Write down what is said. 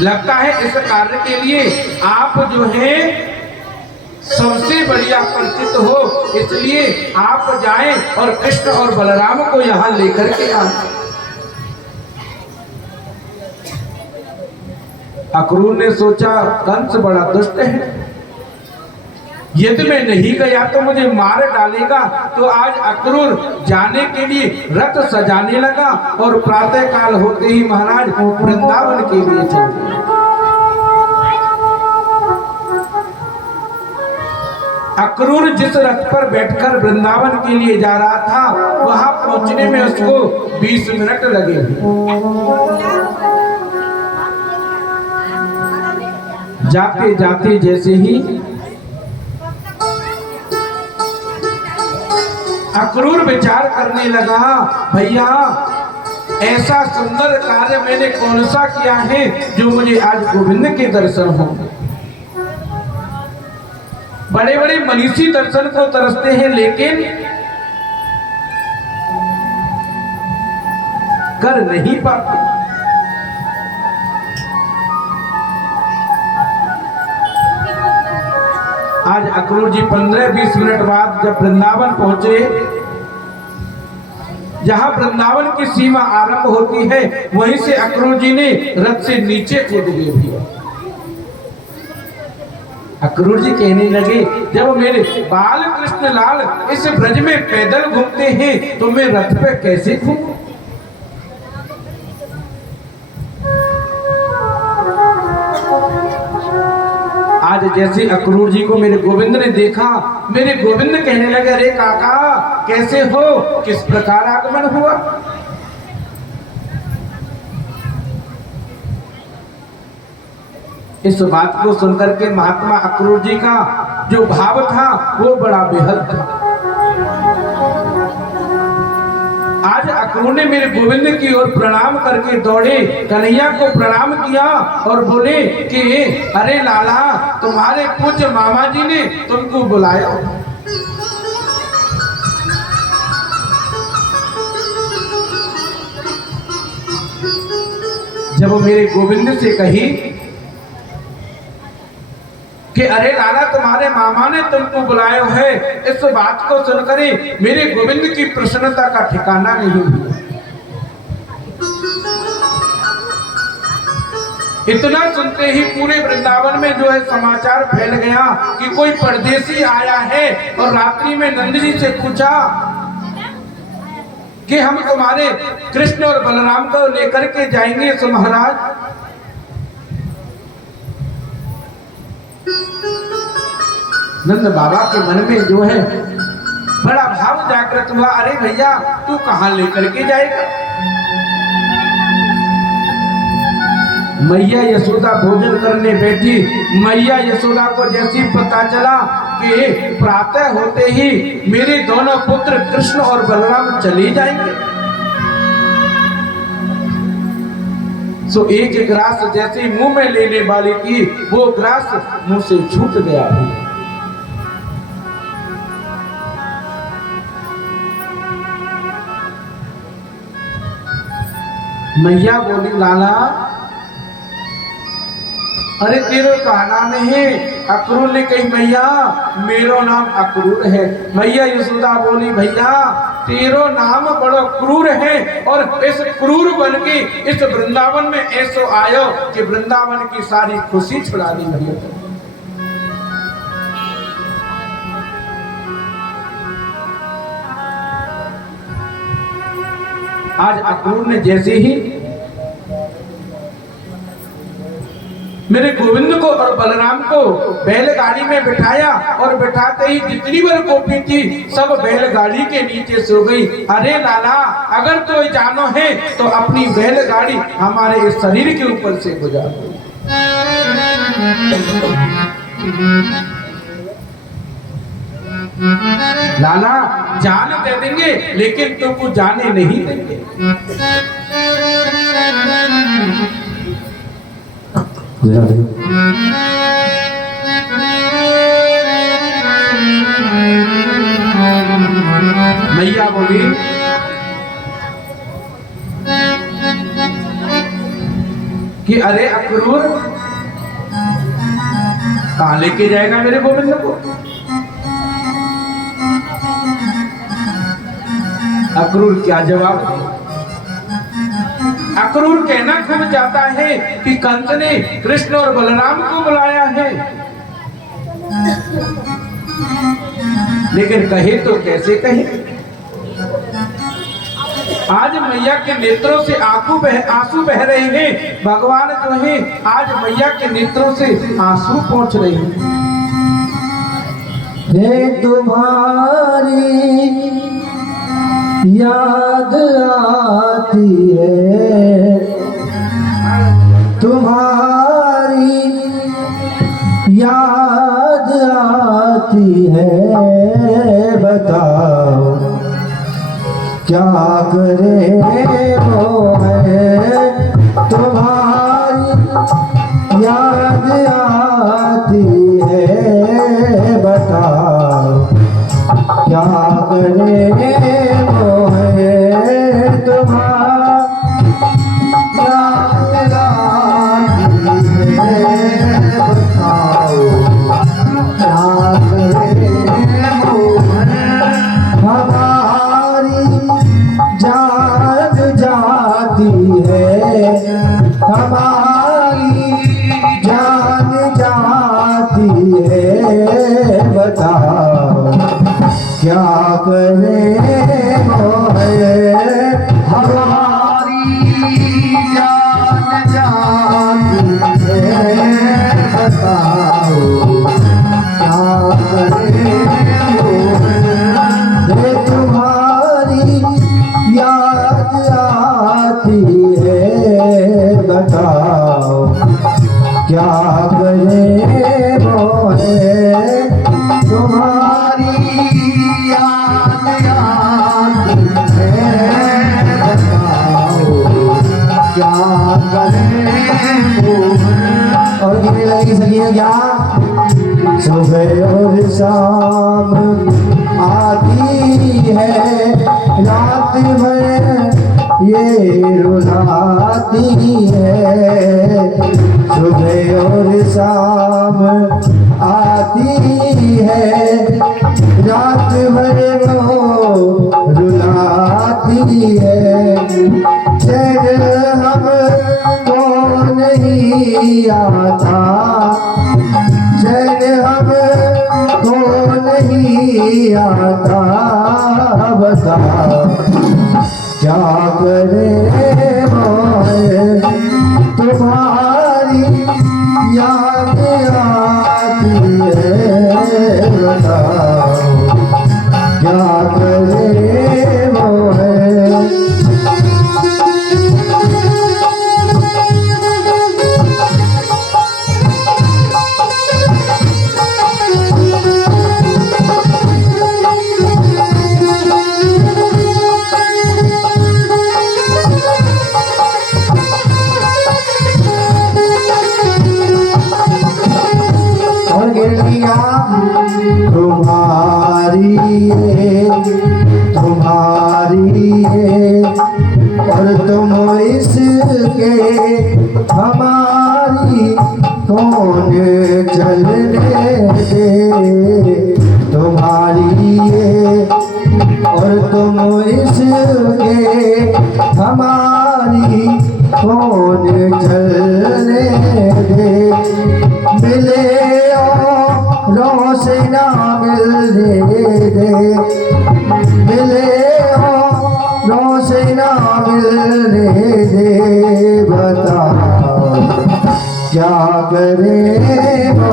लगता है इस कार्य के लिए आप जो है सबसे बढ़िया परिचित हो, इसलिए आप जाएं और कृष्ण और बलराम को यहाँ लेकर के आए। अक्रूर ने सोचा कंस बड़ा दुष्ट है, यदि मैं नहीं गया तो मुझे मार डालेगा। तो आज अक्रूर जाने के लिए रथ सजाने लगा और प्रातः काल होते ही महाराज वृंदावन के लिए चल दिए। अक्रूर जिस रथ पर बैठकर वृंदावन के लिए जा रहा था, वहां पहुंचने में उसको 20 मिनट लगे। जाते जाते जैसे ही अक्रूर विचार करने लगा, भैया ऐसा सुंदर कार्य मैंने कौन सा किया है जो मुझे आज गोविंद के दर्शन हो। बड़े बड़े मनीषी दर्शन को तरसते हैं, लेकिन कर नहीं पाते। आज अक्रूर जी 15-20 मिनट बाद जब वृंदावन पहुंचे, जहां वृंदावन की सीमा आरंभ होती है, वहीं से अक्रूर जी ने रथ से नीचे कूद दिया। अक्रूर जी कहने लगे, जब मेरे बाल कृष्ण लाल इस ब्रज में पैदल घूमते हैं तो मैं रथ पे कैसे घूमूं? आज जैसे अक्रूर जी को मेरे गोविंद ने देखा, मेरे गोविंद कहने लगे, अरे काका कैसे हो, किस प्रकार आगमन हुआ? इस बात को सुनकर के महात्मा अक्रूर जी का जो भाव था वो बड़ा बेहद था। आज अक्रूर ने मेरे गोविंद की ओर प्रणाम करके दौड़े, कन्हैया को प्रणाम किया और बोले कि अरे लाला, तुम्हारे पूज्य मामा जी ने तुमको बुलाया। जब मेरे गोविंद से कही कि अरे लाला, तुम्हारे मामा ने तुमको बुलाया है, इस बात को सुनकर मेरे गोविंद की प्रसन्नता का ठिकाना नहीं हुआ। इतना सुनते ही पूरे वृंदावन में जो है समाचार फैल गया कि कोई परदेसी आया है और रात्रि में नंद जी से पूछा कि हम तुम्हारे कृष्ण और बलराम को लेकर के जाएंगे। सो महाराज नंद बाबा के मन में जो है बड़ा भाव जागृत हुआ, अरे भैया तू कहां लेकर के जाएगा? मैया यशोदा भोजन करने बैठी। मैया यशोदा को जैसी पता चला कि प्रातः होते ही मेरे दोनों पुत्र कृष्ण और बलराम चले जाएंगे, सो एक ग्रास जैसे मुंह में लेने वाली थी, वो ग्रास मुंह से छूट गया। मैया बोली, लाला अरे तेरो का नाम है? अक्रूर ने कही, मैया मेरो नाम अक्रूर है। मैया यशोदा बोली, भैया तेरो नाम बड़ो क्रूर है और इस क्रूर बन के इस वृंदावन में ऐसो आयो कि वृंदावन की सारी खुशी छुड़ा दी भैया। आज अक्रूर ने जैसे ही मेरे गोविंद को और बलराम को बैलगाड़ी में बिठाया और बिठाते ही जितनी बार गोपी थी सब बैलगाड़ी के नीचे सो गई। अरे लाला, अगर तो जानो है तो अपनी बैलगाड़ी हमारे इस शरीर के ऊपर से गुजार दो। लाला जान दे देंगे लेकिन तुमको जाने नहीं देंगे। मैया बोली, कि अरे अक्रूर कहां लेके जाएगा मेरे गोविंद को। अक्रूर क्या जवाब दे। अक्रूर कहना खूब चाहता है कि कंस ने कृष्ण और बलराम को बुलाया है, लेकिन कहे तो कैसे कहे। आज मैया के नेत्रों से आंसू बह रहे हैं। भगवान जो है आज मैया के नेत्रों से आंसू पहुंच रहे हैं। हे तुम्हारी याद आती है, तुम्हारी याद आती है, बताओ क्या करे वो है। तुम्हारी याद आती है, बताओ क्या करे वो है। तुम्हारी याद आती है, बताओ क्या करे वो है। हमारी जान जाती है, हमारी जान जाती है, बताओ क्या करे वो है। हमारी जान जाती है, बताओ क्या करे वो है। तुम्हारी याद आती है, बताओ क्या करे वो है। तुम्हारी याद आती है, बताओ क्या करे वो है। और गिरने लगी सही है क्या। सुबह और शाम आती है, रात भर ये रुलाती है। सुबह और शाम आती है, रात भर वो रुलाती है। चैन हमको नहीं आता, चैन हमको नहीं आता, बताओ क्या करे वो है। तुम्हारी याद आती है, बताओ क्या करे वो है। तुम्हारी है और तुम इसके हमारी कौन चलने दे। तुम्हारी है और तुम इसके हमारी कौन चलने दे। मिले से ना मिलने दे, मिले हो से ना मिलने दे, बताओ क्या करे वो